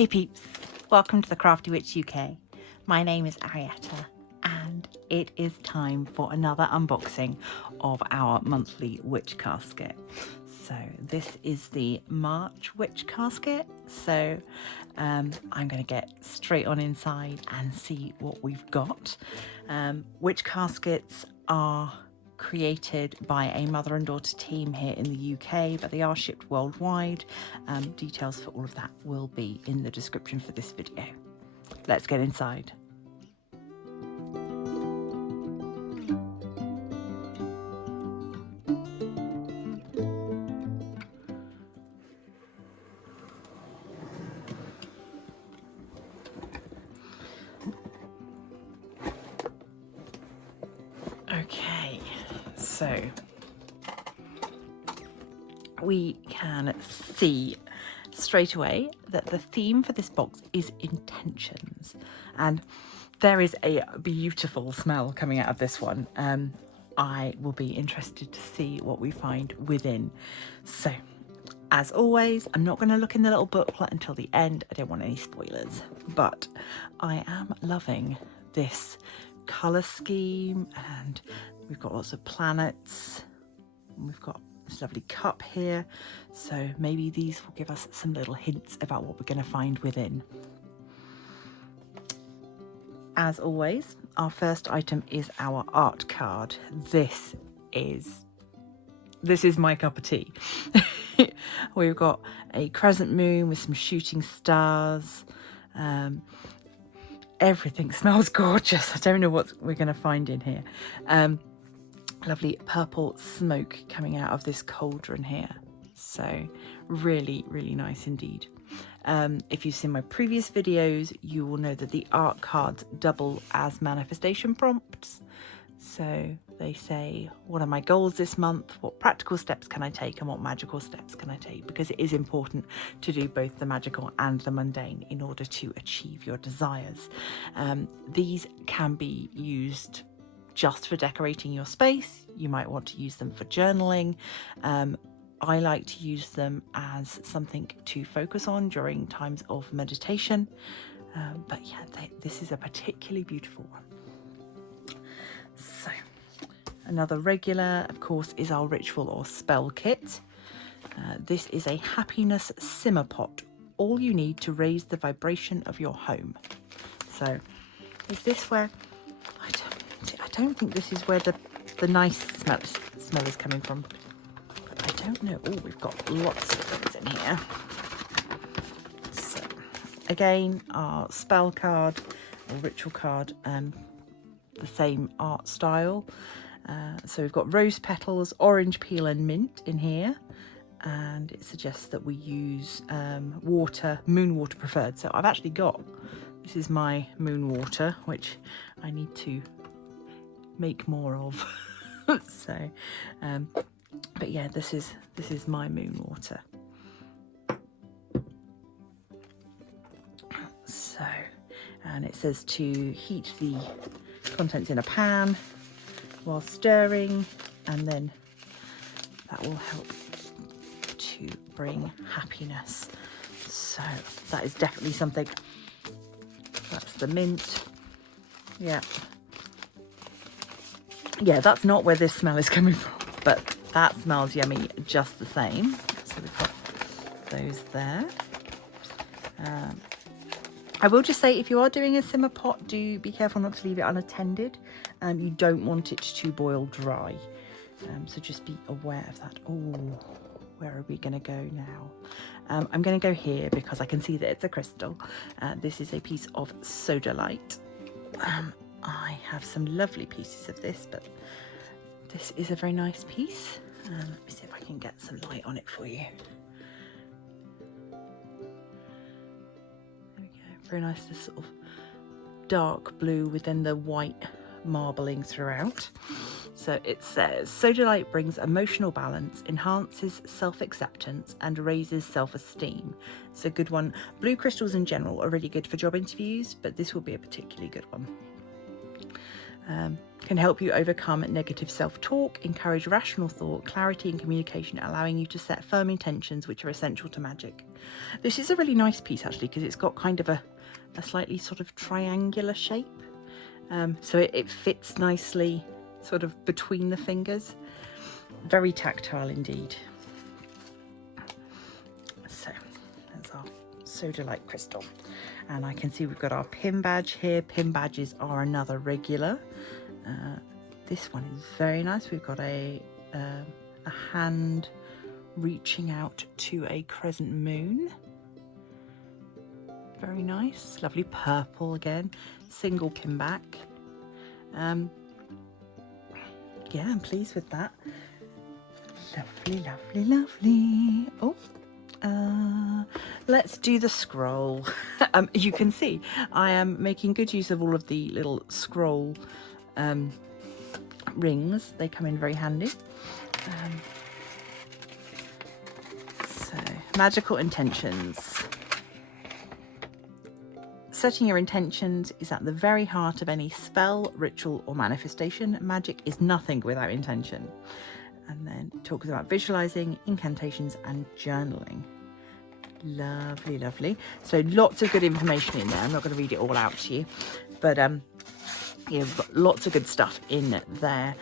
Hey peeps, welcome to the Crafty Witch UK. My name is Arietta and it is time for another unboxing of our monthly witch casket. So this is the March witch casket. So I'm going to get straight on inside and see what we've got. Witch caskets are created by a mother and daughter team here in the UK, but they are shipped worldwide. Details for all of that will be in the description for this video. Let's get inside. Okay, so we can see straight away that the theme for this box is intentions, and there is a beautiful smell coming out of this one. I will be interested to see what we find within. So as always, I'm not going to look in the little booklet until the end. I don't want any spoilers, but I am loving this colour scheme, and we've got lots of planets. We've got this lovely cup here, so maybe these will give us some little hints about what we're going to find within. As always, our first item is our art card. This is my cup of tea. We've got a crescent moon with some shooting stars. Everything smells gorgeous. I don't know what we're going to find in here. Lovely purple smoke coming out of this cauldron here. So really, really nice indeed. If you've seen my previous videos, you will know that the art cards double as manifestation prompts. So they say, what are my goals this month? What practical steps can I take, and what magical steps can I take? Because it is important to do both the magical and the mundane in order to achieve your desires. These can be used just for decorating your space. You might want to use them for journaling. I like to use them as something to focus on during times of meditation. But yeah, this is a particularly beautiful one. So another regular, of course, is our ritual or spell kit. This is a happiness simmer pot, all you need to raise the vibration of your home. So is this where, I don't think this is where the nice smell is coming from. But I don't know. Oh, we've got lots of things in here. So again, our spell card or ritual card, the same art style. So we've got rose petals, orange peel and mint in here, and it suggests that we use moon water preferred. So I've actually got, this is my moon water, which I need to make more of. So but yeah, this is my moon water. So, and it says to heat the contents in a pan while stirring, and then that will help to bring happiness. So that is definitely something. That's the mint. Yeah, that's not where this smell is coming from, but that smells yummy just the same. So we've got those there. I will just say, if you are doing a simmer pot, do be careful not to leave it unattended. You don't want it to boil dry. So just be aware of that. Oh, where are we going to go now? I'm going to go here because I can see that it's a crystal. This is a piece of sodalite. I have some lovely pieces of this, but this is a very nice piece. Let me see if I can get some light on it for you. Very nice, this sort of dark blue within the white marbling throughout. So it says, sodalite brings emotional balance, enhances self-acceptance and raises self-esteem. It's a good one. Blue crystals in general are really good for job interviews, but this will be a particularly good one. Can help you overcome negative self-talk, encourage rational thought, clarity and communication, allowing you to set firm intentions which are essential to magic. This is a really nice piece actually, because it's got kind of a slightly sort of triangular shape. So it fits nicely sort of between the fingers. Very tactile indeed. So there's our Sodalite crystal. And I can see we've got our pin badge here. Pin badges are another regular. This one is very nice. We've got a hand reaching out to a crescent moon. Very nice. Lovely purple again. Single pin back. Yeah, I'm pleased with that. Lovely, lovely, lovely. Oh, let's do the scroll. You can see I am making good use of all of the little scroll rings. They come in very handy. So, magical intentions. Setting your intentions is at the very heart of any spell, ritual or manifestation. Magic is nothing without intention. And then it talks about visualizing, incantations and journaling. Lovely, lovely. So lots of good information in there. I'm not going to read it all out to you, but yeah, we've got lots of good stuff in there.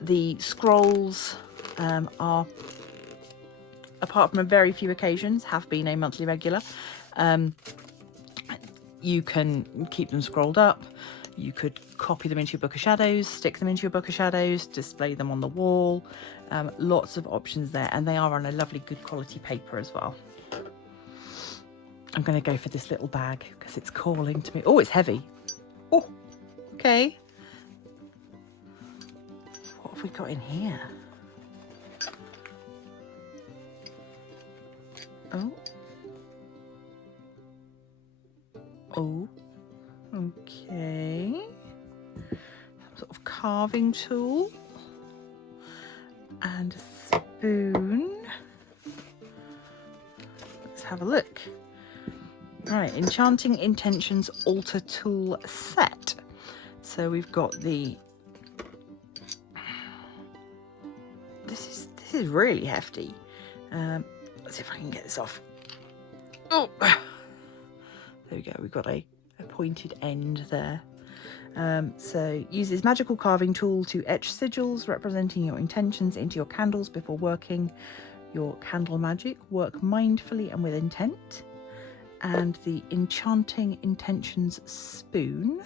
The scrolls are, apart from a very few occasions, have been a monthly regular. You can keep them scrolled up. You could copy them into your Book of Shadows, stick them into your Book of Shadows, display them on the wall. Lots of options there, and they are on a lovely good quality paper as well. I'm going to go for this little bag because it's calling to me. Oh, it's heavy. Oh, okay. What have we got in here? Oh. Oh, okay. Some sort of carving tool and a spoon. Let's have a look. Right, Enchanting Intentions Altar Tool Set. So we've got the. This is really hefty. Let's see if I can get this off. Oh. There we go, we've got a pointed end there. So use this magical carving tool to etch sigils representing your intentions into your candles before working your candle magic. Work mindfully and with intent. And the Enchanting Intentions spoon,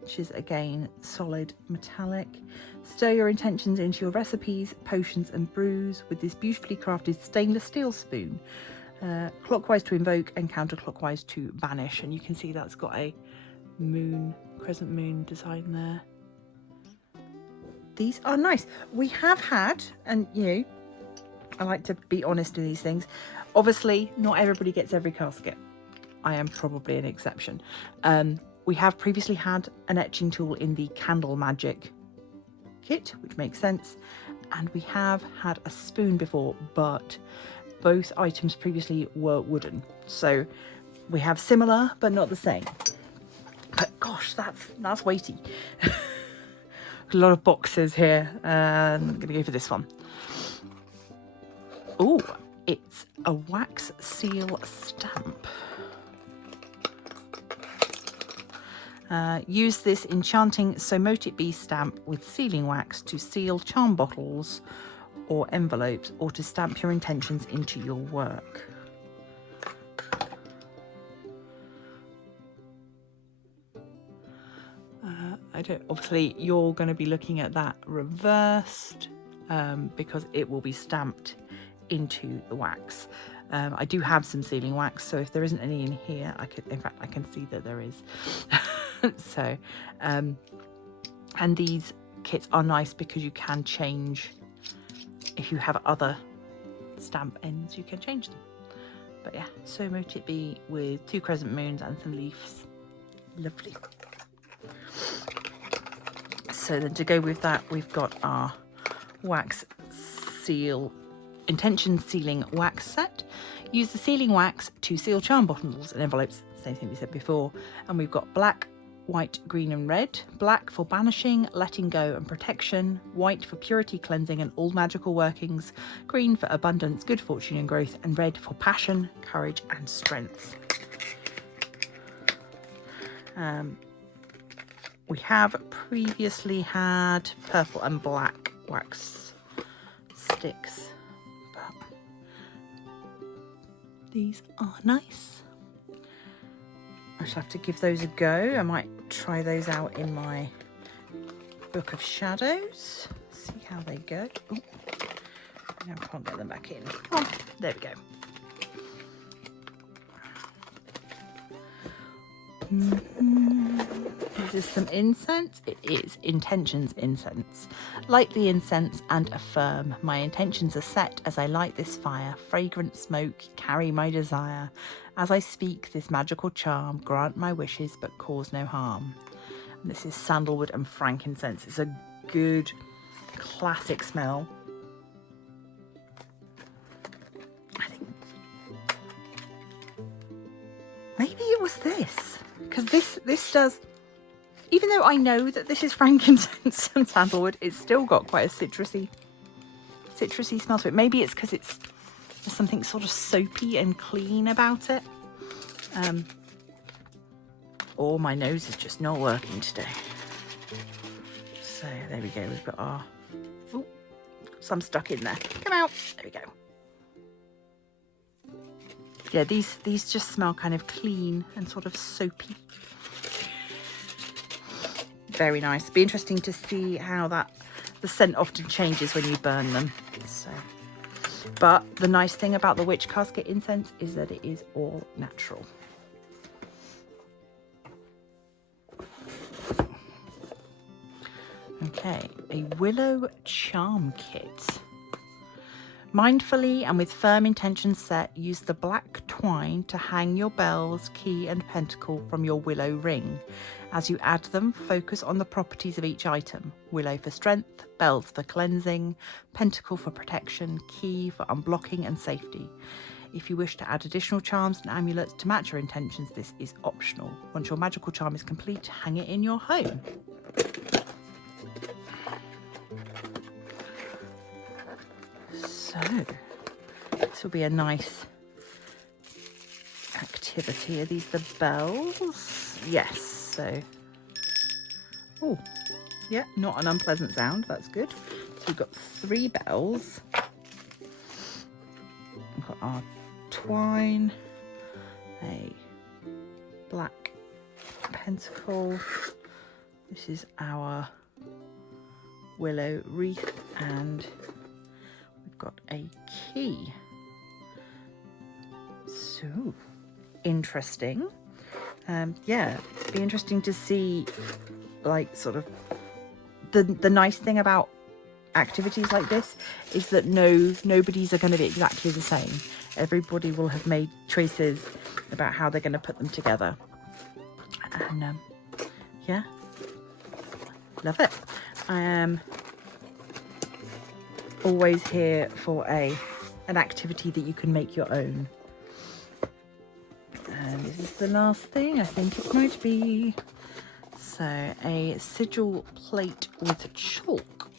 which is again solid metallic. Stir your intentions into your recipes, potions and brews with this beautifully crafted stainless steel spoon. Clockwise to invoke and counterclockwise to banish, and you can see that's got a moon, crescent moon design there. These are nice. We have had, and you know, I like to be honest in these things, obviously not everybody gets every casket. I am probably an exception. We have previously had an etching tool in the Candle Magic kit, which makes sense, and we have had a spoon before, but both items previously were wooden, so we have similar but not the same. But gosh, that's weighty. A lot of boxes here. I'm gonna go for this one. Oh, it's a wax seal stamp. Use this enchanting So Mote It Be stamp with sealing wax to seal charm bottles or envelopes, or to stamp your intentions into your work. Obviously you're going to be looking at that reversed because it will be stamped into the wax. I do have some sealing wax, so if there isn't any in here, in fact I can see that there is. So and these kits are nice because you can change. If you have other stamp ends, you can change them. But yeah, So Mote It Be with 2 crescent moons and some leaves. Lovely. So then to go with that, we've got our wax seal, intention sealing wax set. Use the sealing wax to seal charm bottles and envelopes, same thing we said before. And we've got black white, green and red. Black for banishing, letting go and protection. White for purity, cleansing and all magical workings. Green for abundance, good fortune and growth. And red for passion, courage and strength. We have previously had purple and black wax sticks, but these are nice. I shall have to give those a go. I might try those out in my Book of Shadows, see how they go. Ooh, now I can't get them back in. Come on, there we go. This is some incense. It is intentions incense. Light the incense and affirm. My intentions are set as I light this fire. Fragrant smoke, carry my desire. As I speak this magical charm, grant my wishes but cause no harm. And this is sandalwood and frankincense. It's a good classic smell. I think maybe it was this. Because this does, even though I know that this is frankincense and sandalwood, it's still got quite a citrusy smell to it. Maybe it's because there's something sort of soapy and clean about it. Or my nose is just not working today. So there we go. We've got our, ooh, some stuck in there. Come out. There we go. Yeah, these just smell kind of clean and sort of soapy. Very nice. Be interesting to see how the scent often changes when you burn them. So, but the nice thing about the witch casket incense is that it is all natural. Okay, a willow charm kit. Mindfully and with firm intentions set, use the black twine to hang your bells, key and pentacle from your willow ring. As you add them, focus on the properties of each item. Willow for strength, bells for cleansing, pentacle for protection, key for unblocking and safety. If you wish to add additional charms and amulets to match your intentions, this is optional. Once your magical charm is complete, hang it in your home. So, this will be a nice activity. Are these the bells? Yes, so. Oh, yeah, not an unpleasant sound. That's good. So we've got 3 bells. We've got our twine, a black pentacle. This is our willow wreath, and got a key. So interesting. Yeah, be interesting to see, like, sort of the nice thing about activities like this is that nobody's are going to be exactly the same. Everybody will have made choices about how they're going to put them together, and yeah, love it. I am always here for an activity that you can make your own. And this is the last thing I think it might be. So a sigil plate with chalk.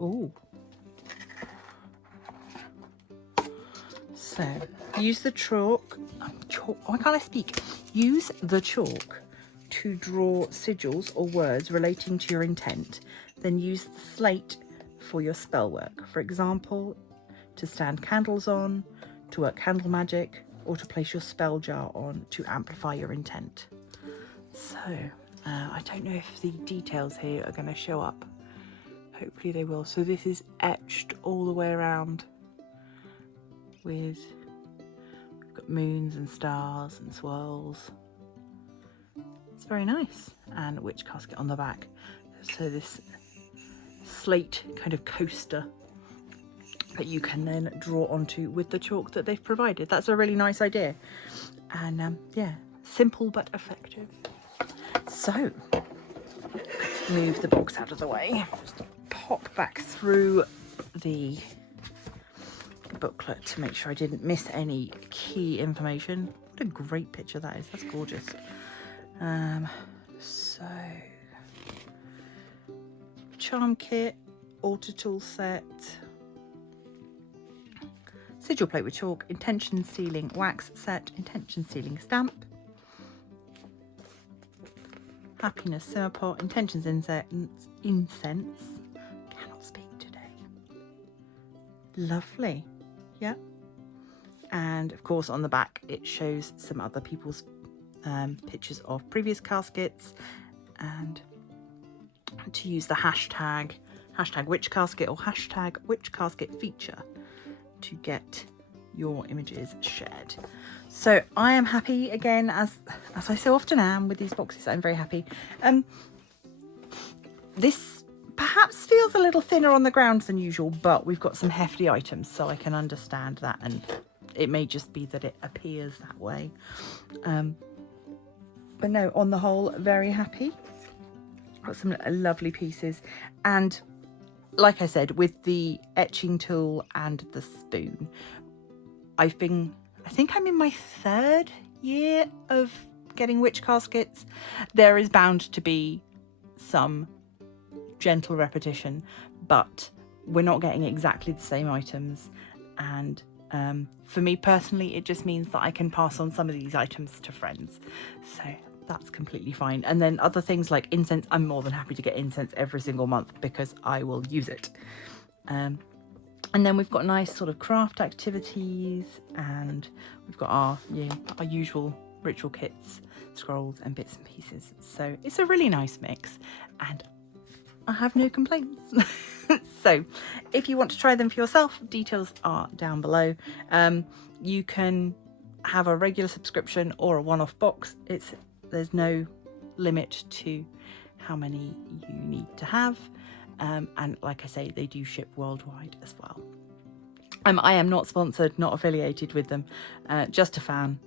Ooh. So use the chalk. Why can't I speak? Use the chalk to draw sigils or words relating to your intent. Then use the slate for your spell work. For example, to stand candles on, to work candle magic, or to place your spell jar on to amplify your intent. So, I don't know if the details here are going to show up. Hopefully they will. So this is etched all the way around with, we've got moons and stars and swirls. It's very nice. And witch casket on the back. So this slate kind of coaster that you can then draw onto with the chalk that they've provided. That's a really nice idea. And yeah, simple but effective. So let's move the box out of the way. Just pop back through the booklet to make sure I didn't miss any key information. What a great picture that is. That's gorgeous. So, charm kit, altar tool set, sigil plate with chalk, intention sealing wax set, intention sealing stamp, happiness simmer pot, intentions incense. Cannot speak today. Lovely. Yeah. And of course on the back it shows some other people's pictures of previous caskets, and to use the hashtag witch casket or hashtag witch casket feature to get your images shared. So I am happy again, as I so often am with these boxes. I'm very happy. This perhaps feels a little thinner on the ground than usual, but we've got some hefty items, so I can understand that, and it may just be that it appears that way. But no, on the whole, very happy. Got some lovely pieces, and like I said, with the etching tool and the spoon, I think I'm in my 3rd year of getting witch caskets. There is bound to be some gentle repetition, but we're not getting exactly the same items, and for me personally, it just means that I can pass on some of these items to friends, so that's completely fine. And then other things like incense, I'm more than happy to get incense every single month because I will use it. And then we've got nice sort of craft activities, and we've got our usual ritual kits, scrolls and bits and pieces. So it's a really nice mix, and I have no complaints. So if you want to try them for yourself, details are down below. You can have a regular subscription or a one-off box. There's no limit to how many you need to have. And like I say, they do ship worldwide as well. I am not sponsored, not affiliated with them, just a fan.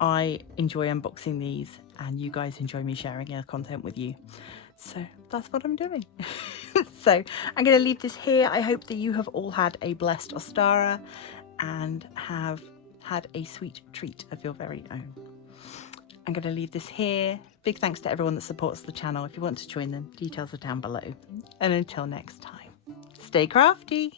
I enjoy unboxing these, and you guys enjoy me sharing their content with you. So that's what I'm doing. So I'm going to leave this here. I hope that you have all had a blessed Ostara and have had a sweet treat of your very own. I'm going to leave this here. Big thanks to everyone that supports the channel. If you want to join them, details are down below. And until next time, stay crafty.